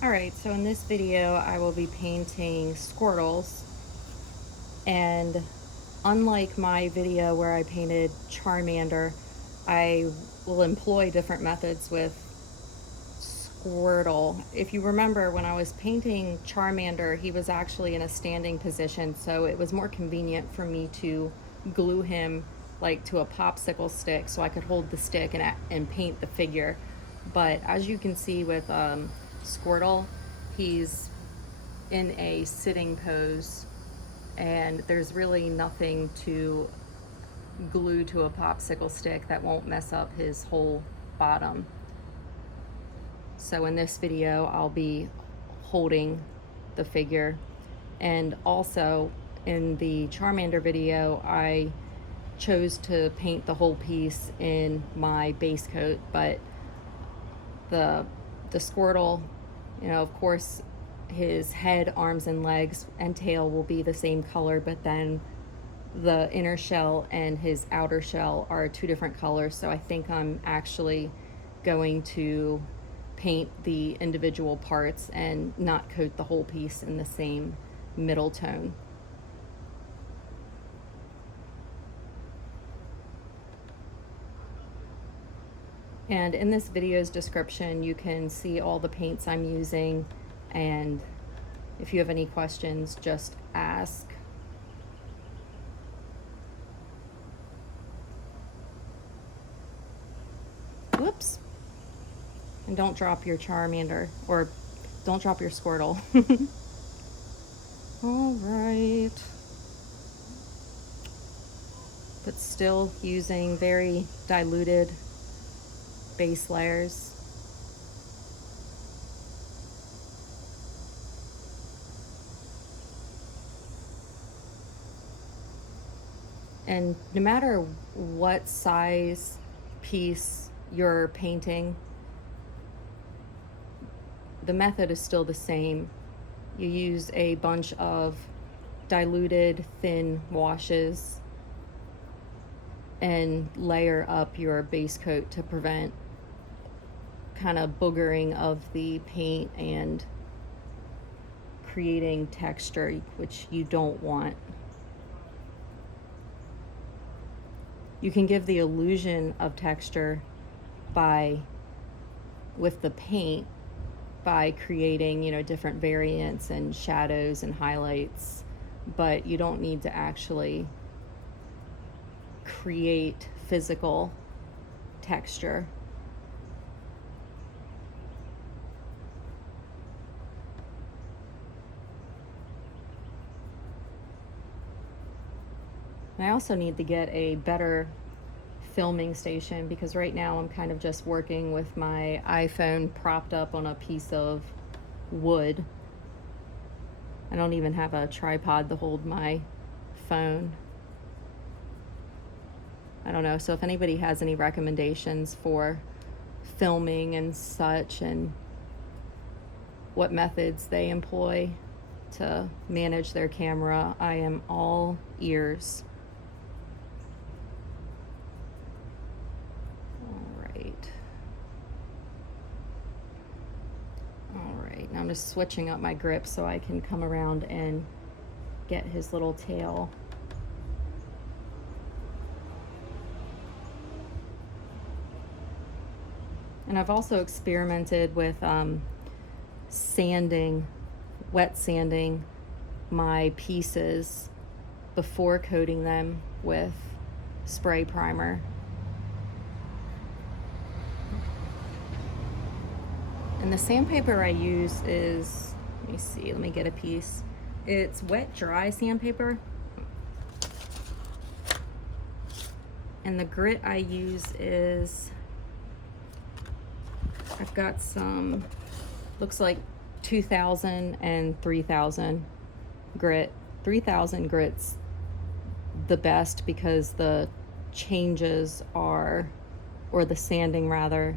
Alright, so in this video I will be painting Squirtles, and unlike my video where I painted Charmander, I will employ different methods with Squirtle. If you remember, when I was painting Charmander, he was actually in a standing position, so it was more convenient for me to glue him like to a popsicle stick so I could hold the stick and paint the figure. But as you can see with Squirtle, he's in a sitting pose and there's really nothing to glue to a popsicle stick that won't mess up his whole bottom. So in this video I'll be holding the figure, and also in the Charmander video I chose to paint the whole piece in my base coat, but the Squirtle, you know, of course his head, arms, and legs and tail will be the same color, but then the inner shell and his outer shell are two different colors. So I think I'm actually going to paint the individual parts and not coat the whole piece in the same middle tone. And in this video's description, you can see all the paints I'm using, and if you have any questions, just ask. Whoops. And don't drop your Charmander, or don't drop your Squirtle. All right. But still using very diluted base layers. And no matter what size piece you're painting, the method is still the same. You use a bunch of diluted thin washes and layer up your base coat to prevent kind of boogering of the paint and creating texture, which you don't want. You can give the illusion of texture with the paint by creating, you know, different variants and shadows and highlights, but you don't need to actually create physical texture. And I also need to get a better filming station, because right now I'm kind of just working with my iPhone propped up on a piece of wood. I don't even have a tripod to hold my phone. I don't know, so if anybody has any recommendations for filming and such, and what methods they employ to manage their camera, I am all ears. Alright, now I'm just switching up my grip so I can come around and get his little tail. And I've also experimented with wet sanding my pieces before coating them with spray primer. And the sandpaper I use is, let me get a piece. It's wet dry sandpaper. And the grit I use is, I've got some, looks like 2000 and 3000 grit. 3000 grit's the best because the changes are, or the sanding rather,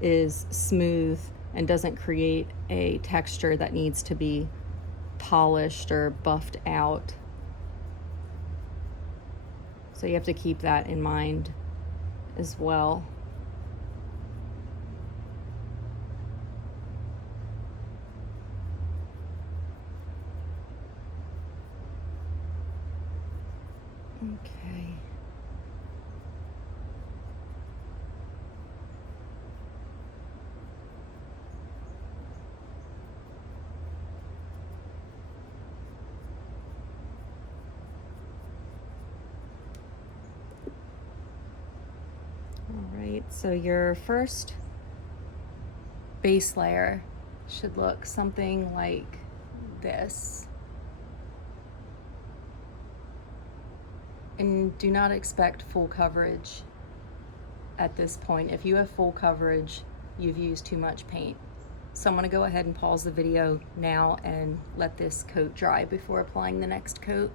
is smooth and doesn't create a texture that needs to be polished or buffed out. So you have to keep that in mind as well. Okay. All right, so your first base layer should look something like this. And do not expect full coverage at this point. If you have full coverage, you've used too much paint. So I'm gonna go ahead and pause the video now and let this coat dry before applying the next coat.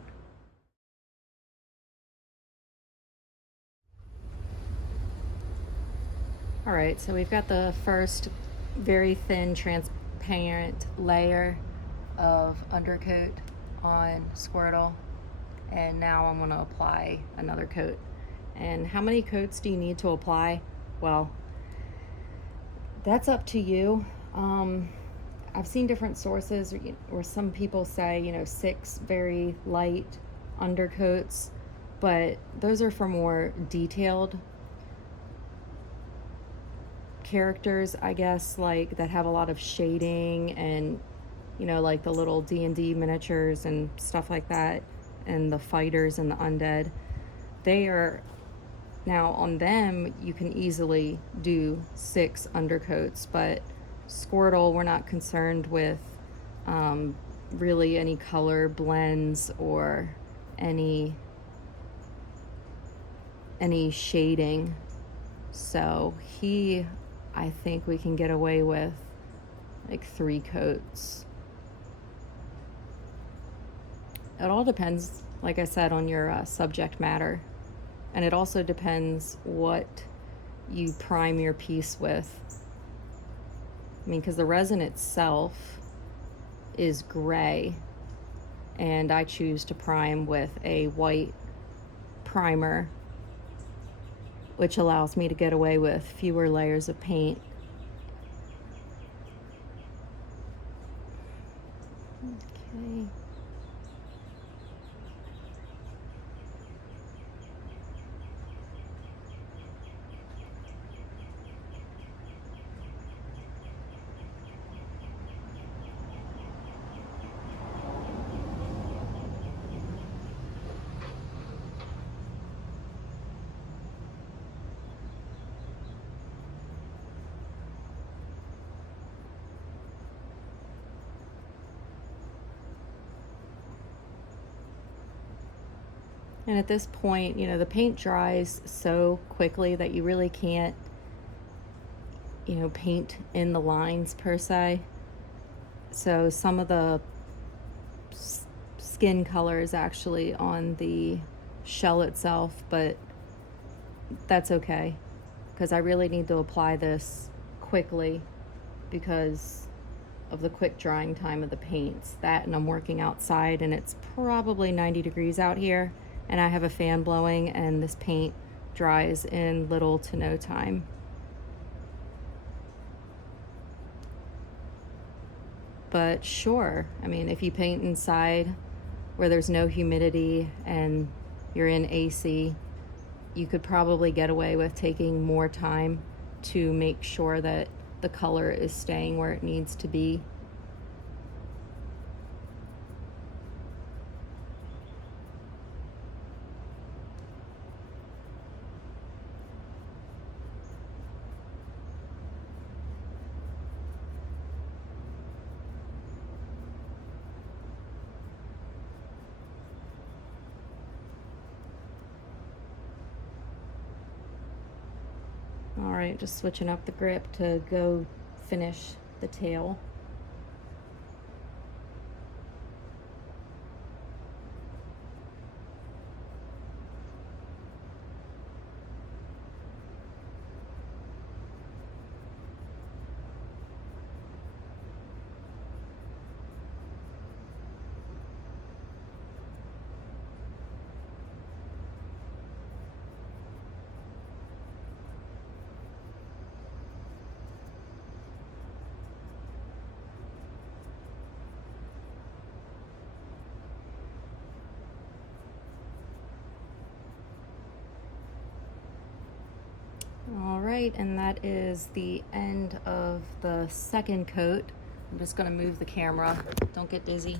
All right, so we've got the first very thin transparent layer of undercoat on Squirtle, and now I'm gonna apply another coat. And how many coats do you need to apply? Well, that's up to you. I've seen different sources where some people say, 6 very light undercoats, but those are for more detailed characters, I guess, like that have a lot of shading and, like the little D&D miniatures and stuff like that, and the fighters and the undead. They are, now on them, you can easily do 6 undercoats, but Squirtle, we're not concerned with really any color blends or any shading. So I think we can get away with like 3 coats. It all depends, like I said, on your subject matter. And it also depends what you prime your piece with. I mean, because the resin itself is gray, and I choose to prime with a white primer, which allows me to get away with fewer layers of paint. Okay. And at this point, the paint dries so quickly that you really can't, paint in the lines per se. So some of the skin color is actually on the shell itself, but that's okay, because I really need to apply this quickly because of the quick drying time of the paints. That, and I'm working outside and it's probably 90 degrees out here, and I have a fan blowing, and this paint dries in little to no time. But sure, I mean, if you paint inside where there's no humidity and you're in AC, you could probably get away with taking more time to make sure that the color is staying where it needs to be. All right, just switching up the grip to go finish the tail. right, and that is the end of the second coat. I'm just going to move the camera. Don't get dizzy.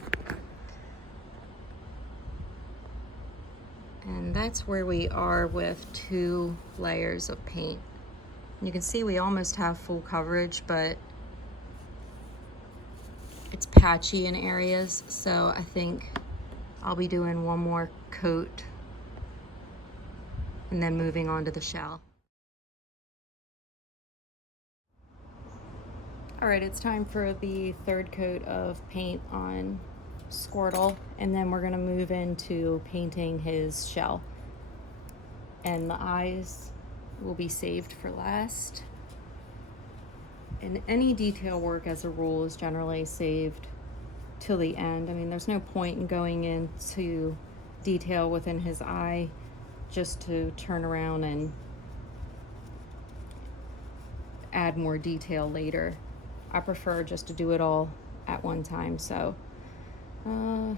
And that's where we are with 2 layers of paint. You can see we almost have full coverage, but it's patchy in areas, so I think I'll be doing 1 more coat and then moving on to the shell. All right, it's time for the 3rd coat of paint on Squirtle, and then we're gonna move into painting his shell. And the eyes will be saved for last. And any detail work as a rule is generally saved till the end. I mean, there's no point in going into detail within his eye just to turn around and add more detail later. I prefer just to do it all at one time. So, all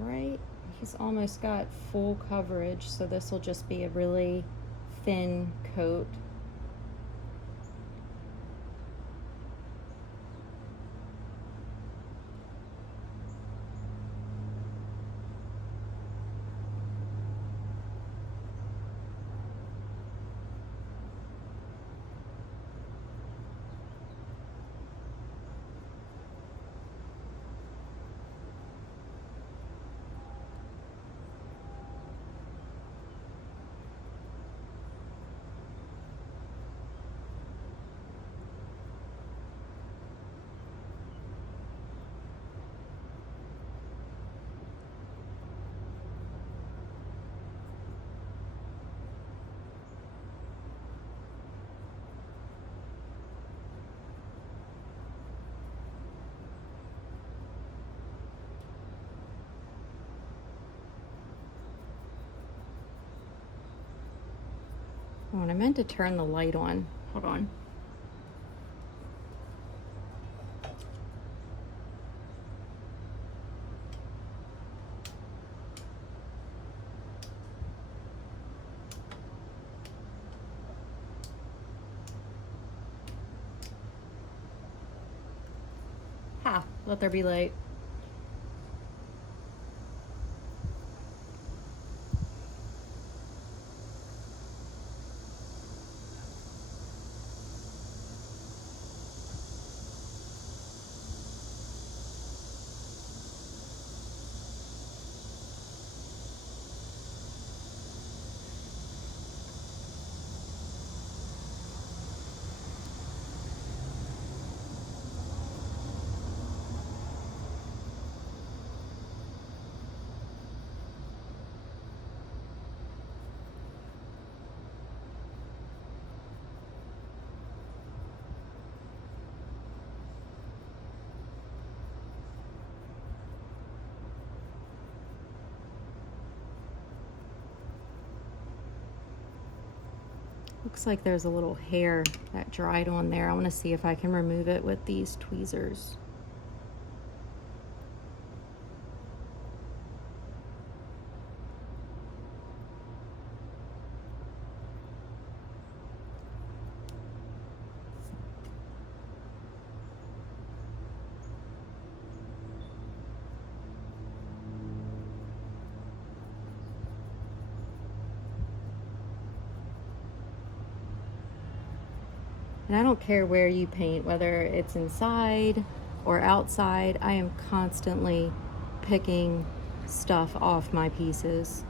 right, he's almost got full coverage, so this will just be a really thin coat. Oh, and I meant to turn the light on. Hold on. Ha! Let there be light. Looks like there's a little hair that dried on there. I want to see if I can remove it with these tweezers. And I don't care where you paint, whether it's inside or outside, I am constantly picking stuff off my pieces.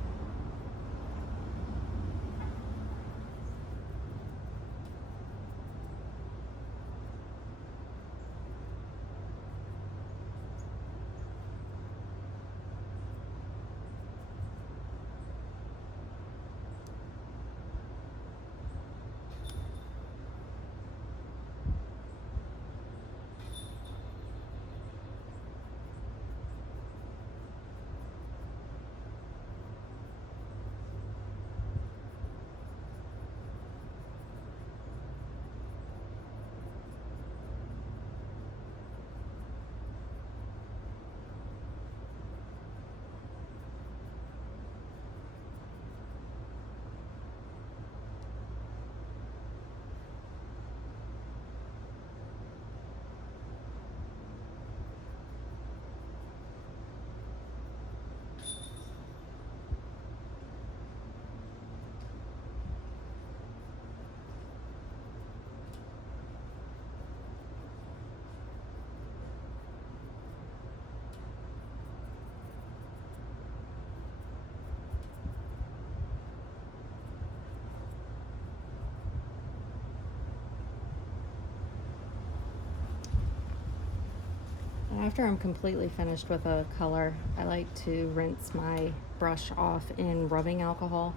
after I'm completely finished with a color, I like to rinse my brush off in rubbing alcohol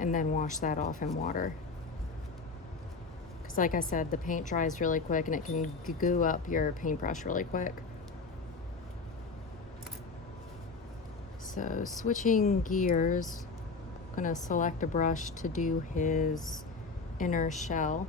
and then wash that off in water. Because like I said, the paint dries really quick and it can goo up your paintbrush really quick. So switching gears, I'm gonna select a brush to do his inner shell.